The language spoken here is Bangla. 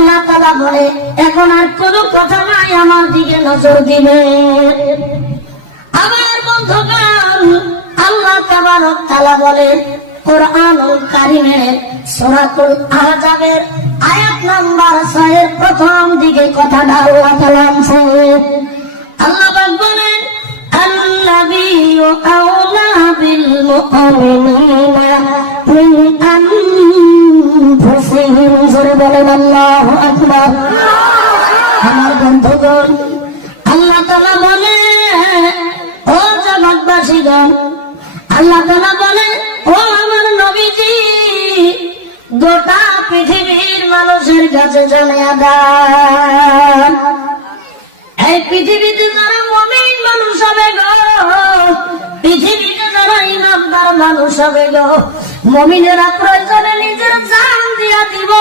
আল্লাহ তাআলা বলে এখন আর কোনো কথা নাই, আমার দিকে নজর দিবে। আমার বন্ধুগণ, আল্লাহ তাবারক তাআলা বলে কুরআনুল কারীমের সূরাতুল আহজাবের আয়াত নাম্বার 6 এর প্রথম দিকে কথাটা আল্লাহ তাআলা বলেন। আল্লাহ পাক বলেন আল্লাযীনা আওলা বিল মুমিনিনা মিন আনফুসিহিম, জোরে বলেন আল্লাহু আকবার। আমার বন্ধুগণ, আল্লাহ তাআলা বলে ও জগৎবাসীগণ, আল্লাহ তাআলা বলে ও আমার নবীজি, গোটা পৃথিবীর মানুষের কাছে জানিয়ে দাও, এই পৃথিবীতে যারা মুমিন মানুষ হবে গো, পৃথিবীতে যারা ঈমানদার মানুষ হবে গো, মুমিনেরা প্রয়োজনে নিজের জান দিয়া দিব।